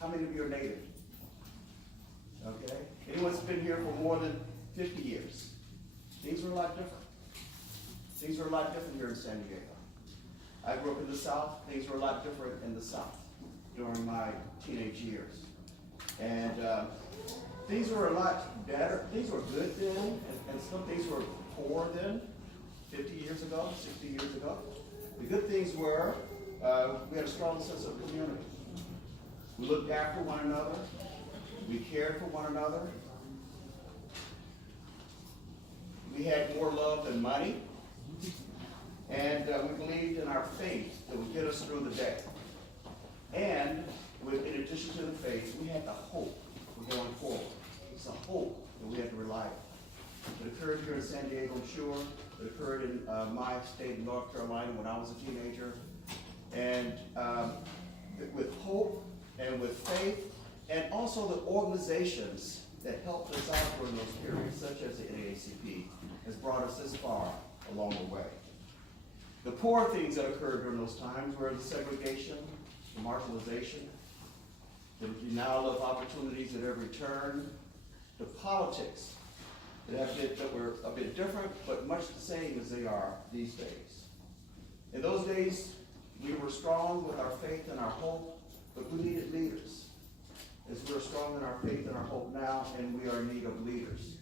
How many of you are native? Okay. Anyone that's been here for more than 50 years? Things were a lot different. Things were a lot different here in San Diego. I grew up in the South. Things were a lot different in the South during my teenage years. And things were a lot better. Things were good then, and some things were poor then, 50 years ago, 60 years ago. The good things were we had a strong sense of community. We looked after one another. We cared for one another. We had more love than money. And we believed in our faith that would get us through the day. And in addition to the faith, we had the hope for going forward. It's a hope that we had to rely on. It occurred here in San Diego, I'm sure. It occurred in my state of North Carolina when I was a teenager. And with hope and with faith, and also the organizations that helped us out during those periods, such as the NAACP, has brought us this far along the way. The poor things that occurred during those times were the segregation, the marginalization, the denial of opportunities at every turn, the politics that were a bit different, but much the same as they are these days. In those days, we were strong with our faith and our hope, but we needed leaders. As we're strong in our faith and our hope now, and we are in need of leaders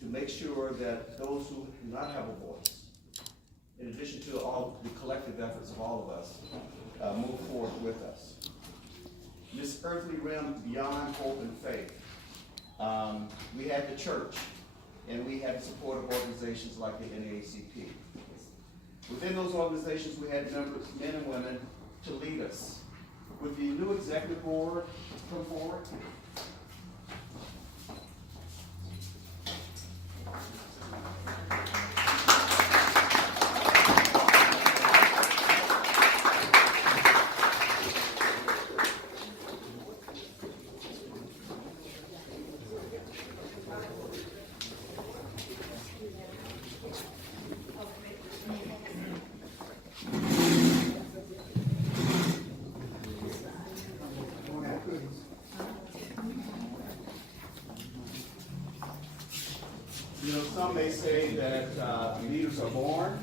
to make sure that those who do not have a voice, in addition to all the collective efforts of all of us, move forward with us. In this earthly realm beyond hope and faith, we had the church, and we had the support of organizations like the NAACP. Within those organizations, we had members, men and women, to lead us. Would the new executive board come forward? You know, some may say that leaders are born.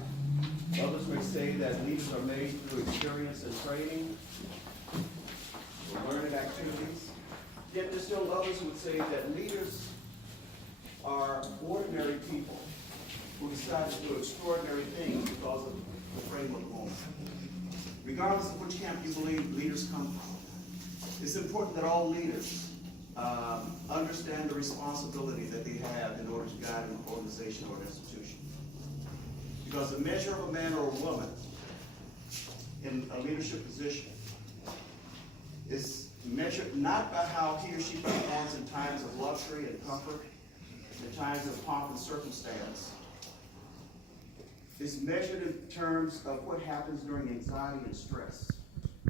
Others may say that leaders are made through experience and training, or learning activities. Yet there's still others who would say that leaders are ordinary people who decide to do extraordinary things because of the frame of the moment. Regardless of which camp you believe leaders come from, it's important that all leaders understand the responsibility that they have in order to guide an organization or an institution. Because the measure of a man or a woman in a leadership position is measured not by how he or she performs in times of luxury and comfort, in times of pomp and circumstance. It's measured in terms of what happens during anxiety and stress.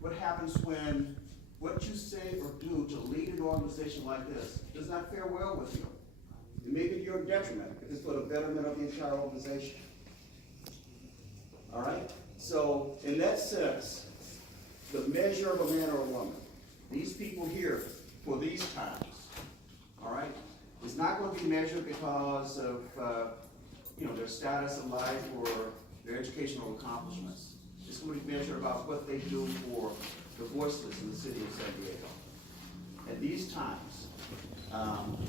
What happens when what you say or do to lead an organization like this does not fare well with you. It may be to your detriment if it's for the betterment of the entire organization. All right? So, in that sense, the measure of a man or a woman, these people here for these times, all right, is not going to be measured because of their status in life or their educational accomplishments. It's going to be measured about what they do for the voiceless in the city of San Diego. At these times,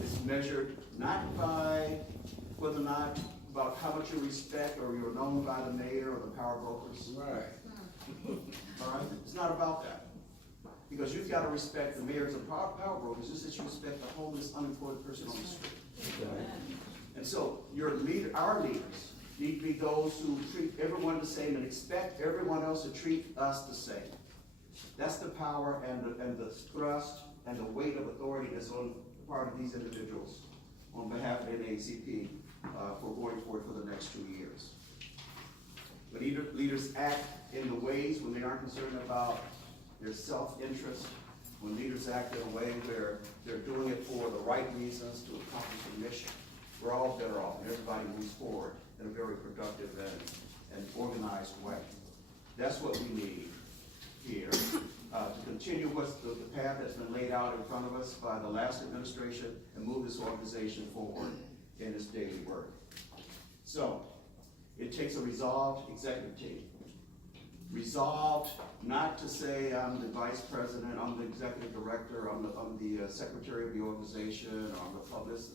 it's measured not by whether or not about how much you respect or you're known by the mayor or the power brokers. Right. All right? It's not about that. Because you've got to respect the mayors and power brokers just as you respect the homeless, unemployed person on the street. Right. And so our leaders need to be those who treat everyone the same and expect everyone else to treat us the same. That's the power and the thrust and the weight of authority that's on the part of these individuals on behalf of NAACP for going forward for the next 2 years. When leaders act in the ways when they aren't concerned about their self-interest, when leaders act in a way where they're doing it for the right reasons to accomplish the mission, we're all better off, and everybody moves forward in a very productive and organized way. That's what we need here to continue what's the path that's been laid out in front of us by the last administration and move this organization forward in its daily work. So, it takes a resolved executive team. Resolved not to say I'm the vice president, I'm the executive director, I'm the secretary of the organization, I'm the publicist.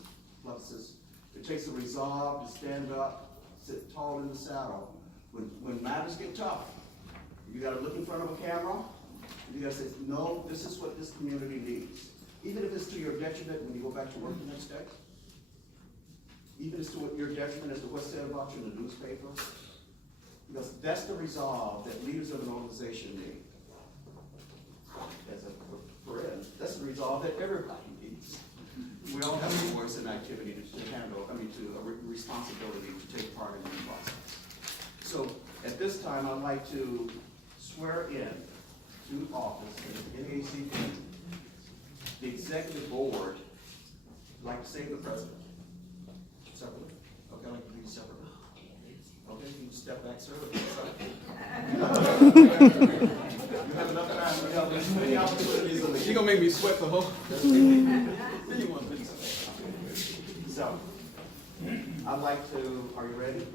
It takes a resolve to stand up, sit tall in the saddle. When matters get tough, you gotta look in front of a camera, and you gotta say, no, this is what this community needs. Even if it's to your detriment when you go back to work the next day. Even as to what your detriment as to what's said about you in the newspaper. Because that's the resolve that leaders of an organization need. As a friend, that's the resolve that everybody needs. We all have a voice and activity to handle, a responsibility to take part in the process. So at this time, I'd like to swear in to office in NAACP, the executive board. I'd like to say the president. Separately? Okay, I'd like to do you separately. Okay, you can step back, sir. You have enough time. You have as many opportunities to leave. You're gonna make me sweat the whole. So, I'd like to, are you ready?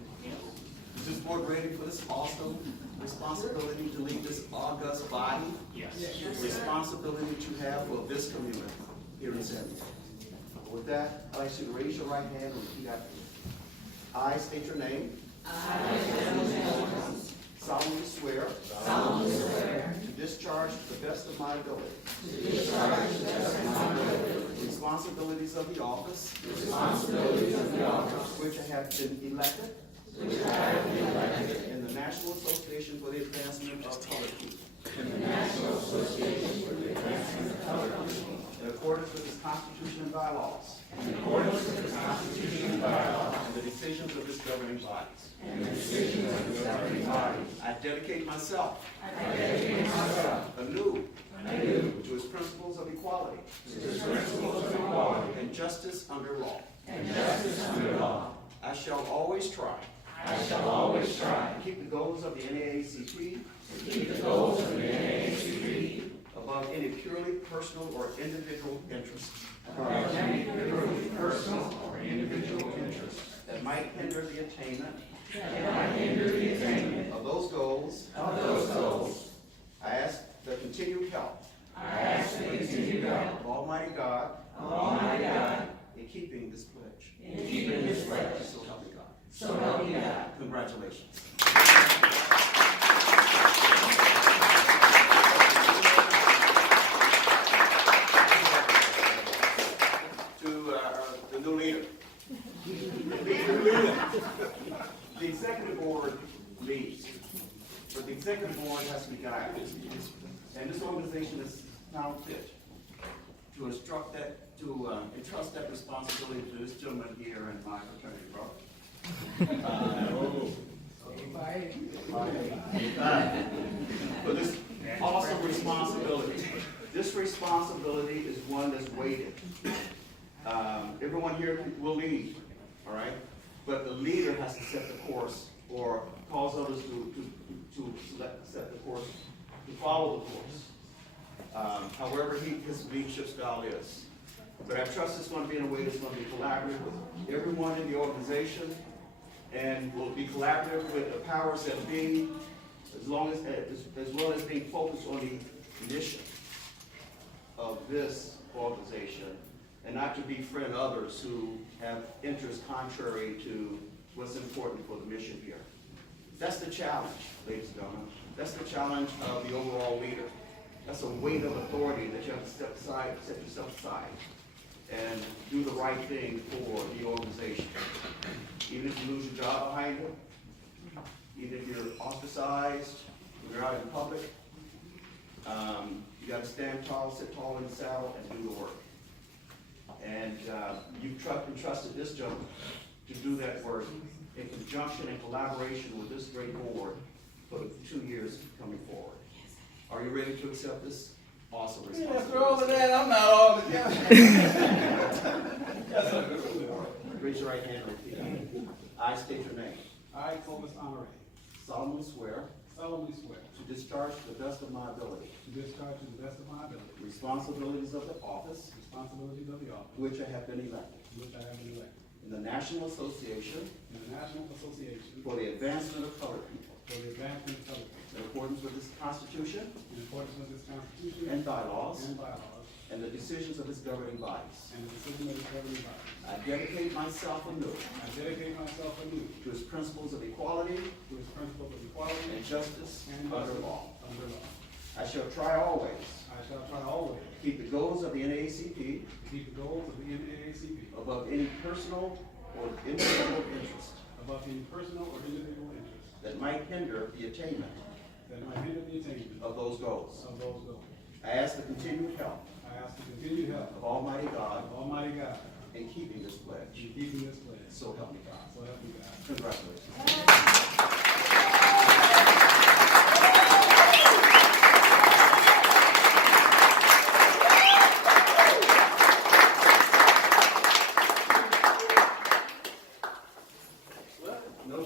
Is this board ready for this awesome responsibility to lead this august body? Yes. Responsibility to have for this community here in San Diego. With that, I'd like you to raise your right hand and repeat after me. I state your name. Solemnly swear. To discharge to the best of my ability. Responsibilities of the office. Which I have been elected. In the National Association for the Advancement of Colored People. In accordance with this Constitution and bylaws. And the decisions of this governing bodies. I dedicate myself anew to its principles of equality and justice under law. I shall always try to keep the goals of the NAACP above any purely personal or individual interest that might hinder the attainment of those goals. I ask the continued help of Almighty God in keeping this pledge. So help me God. Congratulations. The new leader. The executive board leads, but the executive board has to be guided. And this organization is now fit to entrust that responsibility to this gentleman here and my fraternity brother. For this awesome responsibility. This responsibility is one that's weighted. Everyone here will lead, all right? But the leader has to set the course or cause others to set the course, to follow the course. However his leadership style is. But I trust it's going to be in a way that's going to be collaborative with everyone in the organization and will be collaborative with the powers that be, as well as being focused on the mission of this organization and not to befriend others who have interests contrary to what's important for the mission here. That's the challenge, ladies and gentlemen. That's the challenge of the overall leader. That's a weight of authority that you have to set yourself aside, and do the right thing for the organization. Even if you lose your job behind you, even if you're ostracized, when you're out in public, you got to stand tall, sit tall in the saddle, and do the work. And you've entrusted this gentleman to do that work in conjunction and collaboration with this great board for the 2 years coming forward. Are you ready to accept this awesome responsibility? After all of that, I'm not all together. Raise your right hand and repeat. I state your name. I, Clovis Honore, Solemnly swear solemnly swear to discharge to the best of my ability to discharge to the best of my ability responsibilities of the office responsibilities of the office to which I have been elected to which I have been elected in the National Association in the National Association for the Advancement of Colored People for the Advancement of Colored People in accordance with this Constitution in accordance with this Constitution and bylaws and bylaws and the decisions of its governing bodies. and the decision of the governing body. I dedicate myself anew I dedicate myself anew to its principles of equality to its principles of equality and justice and under justice law. under law. I shall try always I shall try always to keep the goals of the NAACP to keep the goals of the NAACP above any personal or individual interest above any personal or individual interest that might hinder the attainment that might hinder the attainment of those goals. of those goals. I ask the continued help I ask the continued help of Almighty God of Almighty God in keeping this pledge. in keeping this pledge. So help me God. So help me God. Congratulations. No